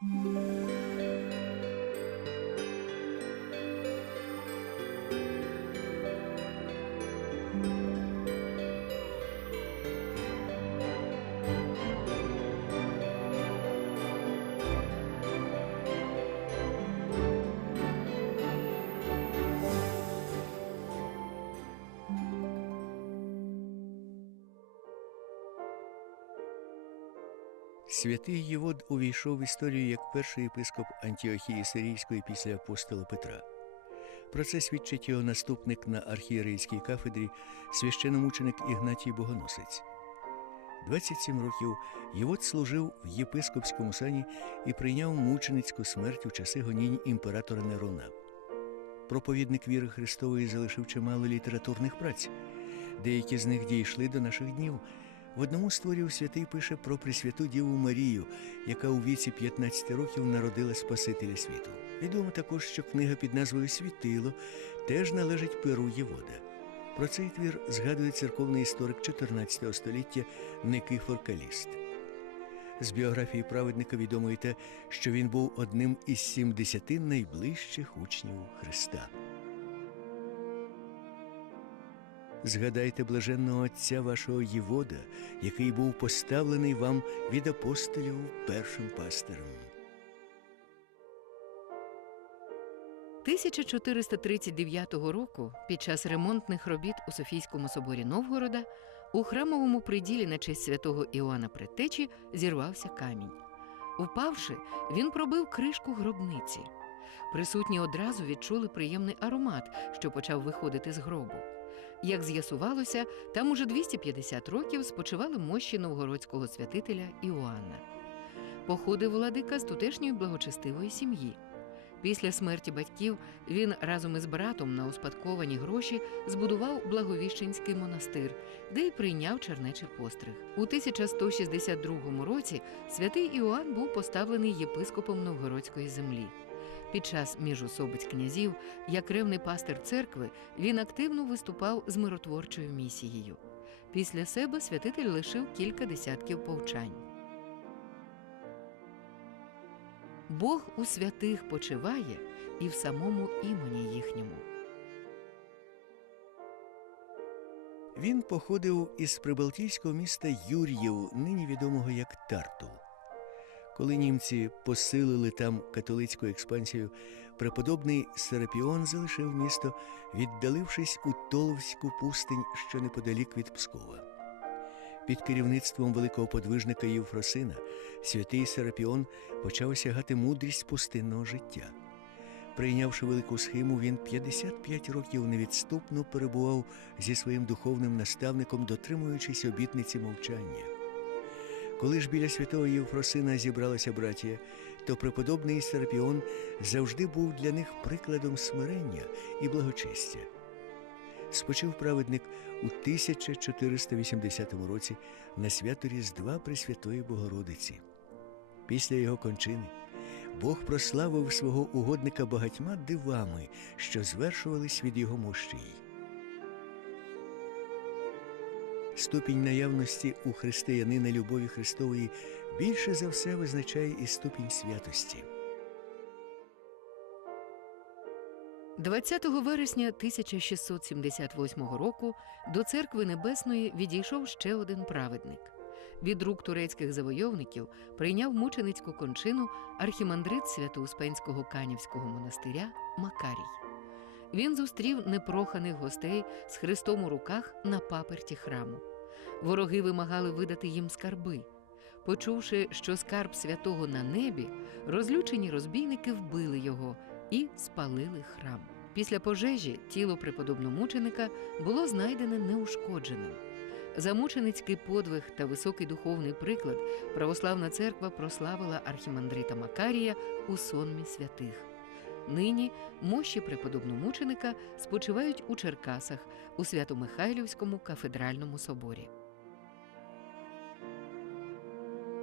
Música Святий Євод увійшов в історію як перший єпископ Антіохії Сирійської після апостола Петра. Про це свідчить його наступник на архієрейській кафедрі, священомученик Ігнатій Богоносець. 27 років Євод служив в єпископському сані і прийняв мученицьку смерть у часи гонінь імператора Нерона. Проповідник віри Христової залишив чимало літературних праць. Деякі з них дійшли до наших днів. В одному з творів святий пише про Пресвяту Діву Марію, яка у віці 15 років народила Спасителя світу. Відомо також, що книга під назвою Світило теж належить перу Євода. Про цей твір згадує церковний історик 14 століття Никифор Каліст. З біографії праведника відомо і те, що він був одним із 70 найближчих учнів Христа. Згадайте блаженного отця вашого Євода, який був поставлений вам від апостолів першим пастирем. 1439 року, під час ремонтних робіт у Софійському соборі Новгорода, у храмовому приділі на честь святого Іоанна Предтечі зірвався камінь. Впавши, він пробив кришку гробниці. Присутні одразу відчули приємний аромат, що почав виходити з гробу. Як з'ясувалося, там уже 250 років спочивали мощі новгородського святителя Іоанна. Походив владика з тутешньої благочестивої сім'ї. Після смерті батьків він разом із братом на успадковані гроші збудував Благовіщенський монастир, де й прийняв чернечий постриг. У 1162 році святий Іоанн був поставлений єпископом Новгородської землі. Під час міжособиць князів, як ревний пастир церкви, він активно виступав з миротворчою місією. Після себе святитель лишив кілька десятків повчань. Бог у святих почиває і в самому імені їхньому. Він походив із прибалтійського міста Юр'єв, нині відомого як Тарту. Коли німці посилили там католицьку експансію, преподобний Серапіон залишив місто, віддалившись у Толовську пустинь, що неподалік від Пскова. Під керівництвом великого подвижника Євфросина святий Серапіон почав осягати мудрість пустинного життя. Прийнявши велику схему, він 55 років невідступно перебував зі своїм духовним наставником, дотримуючись обітниці мовчання. Коли ж біля святого Євфросина зібралася братія, то преподобний Серапіон завжди був для них прикладом смирення і благочестя. Спочив праведник у 1480 році на свято Різдва Пресвятої Богородиці. Після його кончини Бог прославив свого угодника багатьма дивами, що звершувались від його мощей. Ступінь наявності у християнина любові Христової більше за все визначає і ступінь святості. 20 вересня 1678 року до церкви Небесної відійшов ще один праведник. Від рук турецьких завойовників прийняв мученицьку кончину архімандрит Свято-Успенського Канівського монастиря Макарій. Він зустрів непроханих гостей з Христом у руках на паперті храму. Вороги вимагали видати їм скарби. Почувши, що скарб святого на небі, розлючені розбійники вбили його і спалили храм. Після пожежі тіло преподобномученика було знайдене неушкодженим. За мученицький подвиг та високий духовний приклад православна церква прославила архімандрита Макарія у сонмі святих. Нині мощі преподобномученика спочивають у Черкасах у Свято-Михайлівському кафедральному соборі.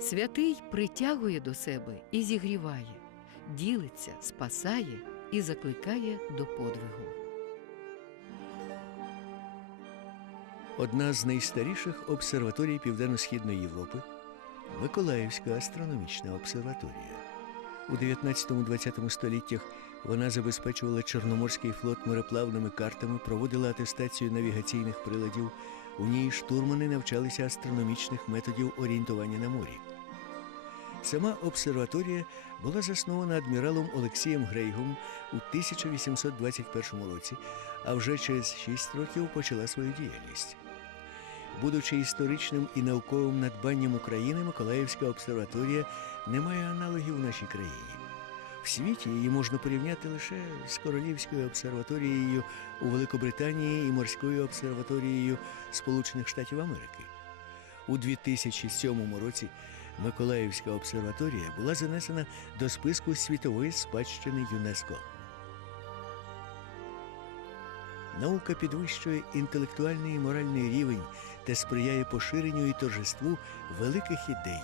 Святий притягує до себе і зігріває, ділиться, спасає і закликає до подвигу. Одна з найстаріших обсерваторій Південно-Східної Європи Миколаївська астрономічна обсерваторія. У 19-20 століттях вона забезпечувала Чорноморський флот мореплавними картами, проводила атестацію навігаційних приладів. У ній штурмани навчалися астрономічних методів орієнтування на морі. Сама обсерваторія була заснована адміралом Олексієм Грейгом у 1821 році, а вже через 6 років почала свою діяльність. Будучи історичним і науковим надбанням України, Миколаївська обсерваторія не має аналогів в нашій країні. В світі її можна порівняти лише з Королівською обсерваторією у Великобританії і морською обсерваторією Сполучених Штатів Америки. У 2007 році Миколаївська обсерваторія була занесена до списку світової спадщини ЮНЕСКО. Наука підвищує інтелектуальний і моральний рівень та сприяє поширенню і торжеству великих ідей.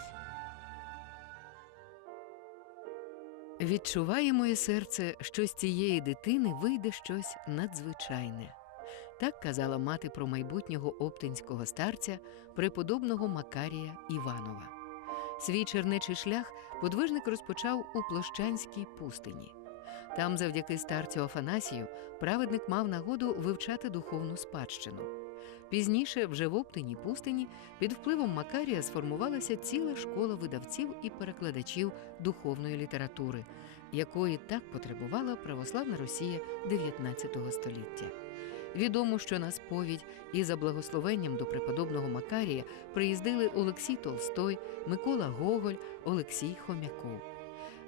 Відчуває моє серце, що з цієї дитини вийде щось надзвичайне. Так казала мати про майбутнього оптинського старця, преподобного Макарія Іванова. Свій чернечий шлях подвижник розпочав у Площанській пустині. Там, завдяки старцю Афанасію, праведник мав нагоду вивчати духовну спадщину. Пізніше, вже в Оптині пустині, під впливом Макарія сформувалася ціла школа видавців і перекладачів духовної літератури, якої так потребувала православна Росія 19 століття. Відомо, що на сповідь і за благословенням до преподобного Макарія приїздили Олексій Толстой, Микола Гоголь, Олексій Хомяков.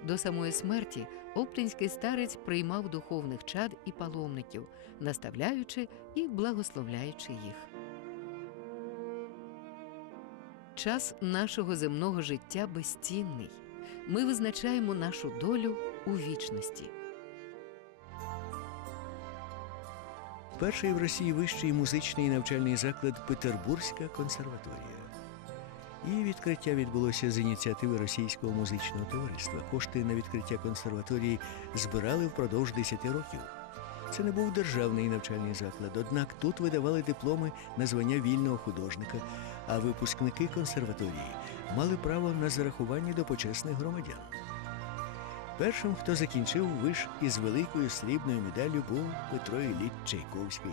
До самої смерті Оптинський старець приймав духовних чад і паломників, наставляючи і благословляючи їх. Час нашого земного життя безцінний. Ми визначаємо нашу долю у вічності. Перший в Росії вищий музичний навчальний заклад Петербурзька консерваторія. Її відкриття відбулося з ініціативи Російського музичного товариства. Кошти на відкриття консерваторії збирали впродовж 10 років. Це не був державний навчальний заклад, однак тут видавали дипломи на звання вільного художника, а випускники консерваторії мали право на зарахування до почесних громадян. Першим, хто закінчив виш із великою срібною медаллю, був Петро Ілліч Чайковський.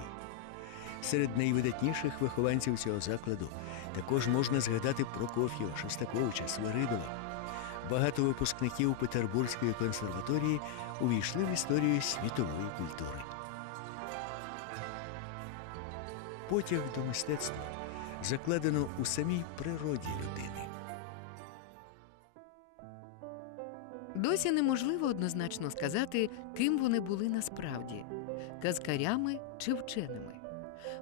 Серед найвидатніших вихованців цього закладу також можна згадати Прокоф'єва, Шостаковича, Свиридова. Багато випускників Петербурзької консерваторії увійшли в історію світової культури. Потяг до мистецтва закладено у самій природі людини. Досі неможливо однозначно сказати, ким вони були насправді казкарями чи вченими.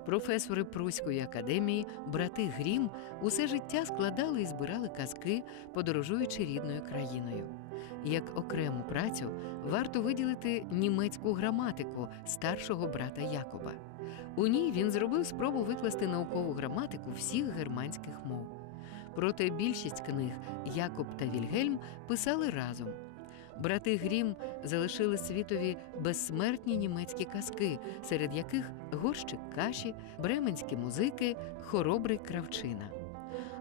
Професори Пруської академії, брати Грім, усе життя складали і збирали казки, подорожуючи рідною країною. Як окрему працю варто виділити німецьку граматику старшого брата Якоба. У ній він зробив спробу викласти наукову граматику всіх германських мов. Проте більшість книг Якоб та Вільгельм писали разом. Брати Грім залишили світові безсмертні німецькі казки, серед яких горщик каші, бременські музики, хоробрий кравчина.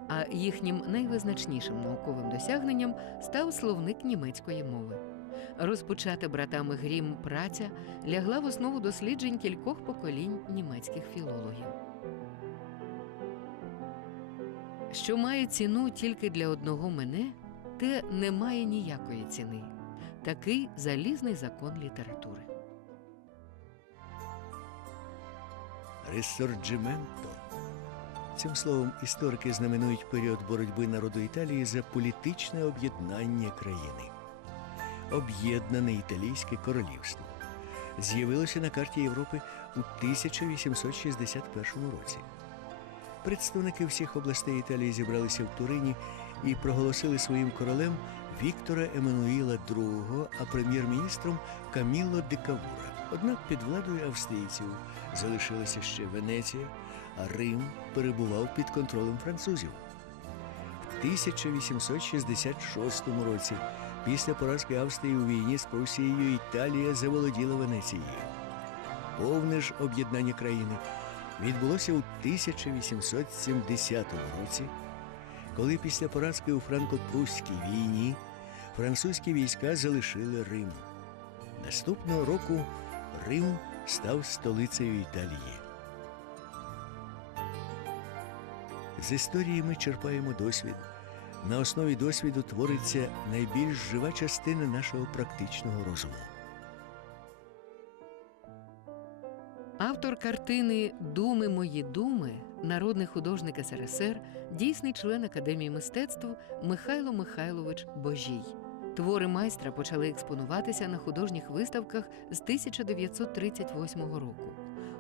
А їхнім найвизначнішим науковим досягненням став словник німецької мови. Розпочата братами Грім праця лягла в основу досліджень кількох поколінь німецьких філологів. Що має ціну тільки для одного мене, те не має ніякої ціни. Такий залізний закон літератури. Ресорджименто. Цим словом історики знаменують період боротьби народу Італії за політичне об'єднання країни. Об'єднане Італійське королівство з'явилося на карті Європи у 1861 році. Представники всіх областей Італії зібралися в Турині і проголосили своїм королем Віктора Еммануїла II, а прем'єр-міністром Каміло де Кавура. Однак під владою австрійців залишилася ще Венеція, а Рим перебував під контролем французів. В 1866 році, після поразки Австрії у війні з Прусією, Італія заволоділа Венецією. Повне ж об'єднання країни відбулося у 1870 році, коли після поразки у франко-прусській війні французькі війська залишили Рим. Наступного року Рим став столицею Італії. З історії ми черпаємо досвід. На основі досвіду твориться найбільш жива частина нашого практичного розуму. Картини Думи мої думи, народний художник СРСР, дійсний член Академії мистецтв Михайло Михайлович Божій. Твори майстра почали експонуватися на художніх виставках з 1938 року.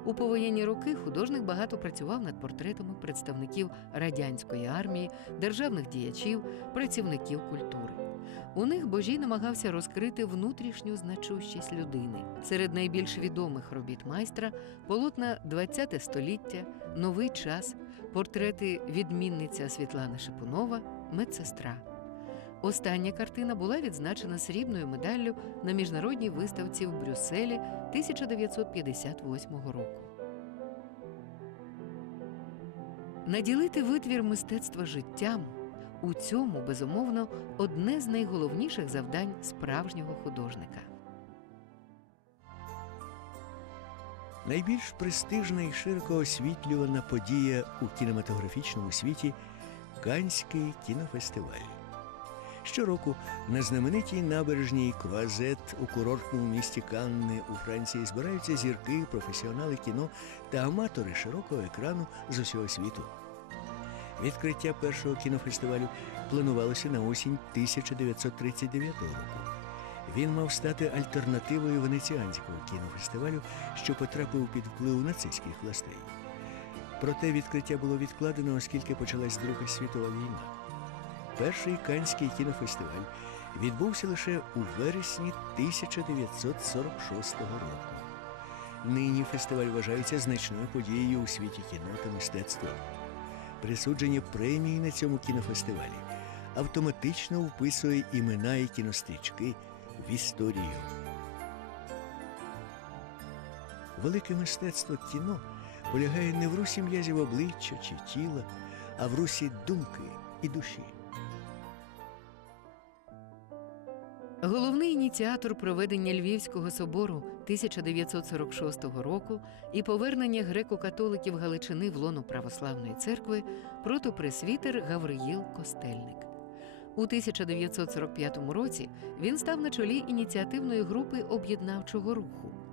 У повоєнні роки художник багато працював над портретами представників радянської армії, державних діячів, працівників культури. У них Божій намагався розкрити внутрішню значущість людини. Серед найбільш відомих робіт майстра полотна ХХ століття, Новий час, портрети відмінниця Світлана Шипунова, медсестра. Остання картина була відзначена срібною медаллю на міжнародній виставці в Брюсселі 1958 року. Наділити витвір мистецтва життям у цьому, безумовно, одне з найголовніших завдань справжнього художника. Найбільш престижна і широко освітлювана подія у кінематографічному світі Канський кінофестиваль. Щороку на знаменитій набережній Квазет у курортному місті Канни у Франції збираються зірки, професіонали кіно та аматори широкого екрану з усього світу. Відкриття першого кінофестивалю планувалося на осінь 1939 року. Він мав стати альтернативою венеціанського кінофестивалю, що потрапив під вплив нацистських властей. Проте відкриття було відкладено, оскільки почалась Друга світова війна. Перший Канський кінофестиваль відбувся лише у вересні 1946 року. Нині фестиваль вважається значною подією у світі кіно та мистецтва. Присудження премії на цьому кінофестивалі автоматично вписує імена і кінострічки в історію. Велике мистецтво кіно полягає не в русі м'язів обличчя чи тіла, а в русі думки і душі. Головний ініціатор проведення Львівського собору 1946 року і повернення греко-католиків Галичини в лону православної церкви протопресвітер Гавриїл Костельник. У 1945 році він став на чолі ініціативної групи об'єднавчого руху.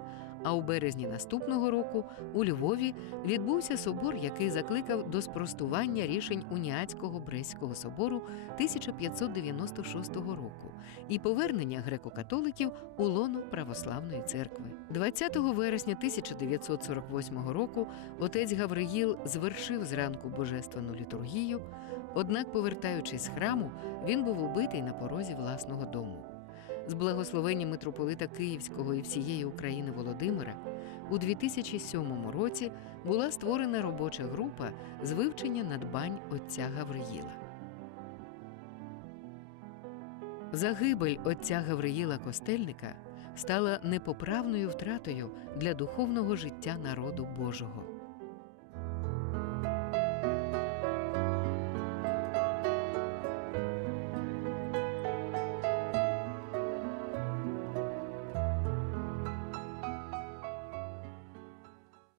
А у березні наступного року у Львові відбувся собор, який закликав до спростування рішень Уніатського Брестського собору 1596 року і повернення греко-католиків у лоно православної церкви. 20 вересня 1948 року отець Гавриїл звершив зранку божественну літургію. Однак, повертаючись з храму, він був убитий на порозі власного дому. З благословення митрополита Київського і всієї України Володимира у 2007 році була створена робоча група з вивчення надбань отця Гавриїла. Загибель отця Гавриїла Костельника стала непоправною втратою для духовного життя народу Божого.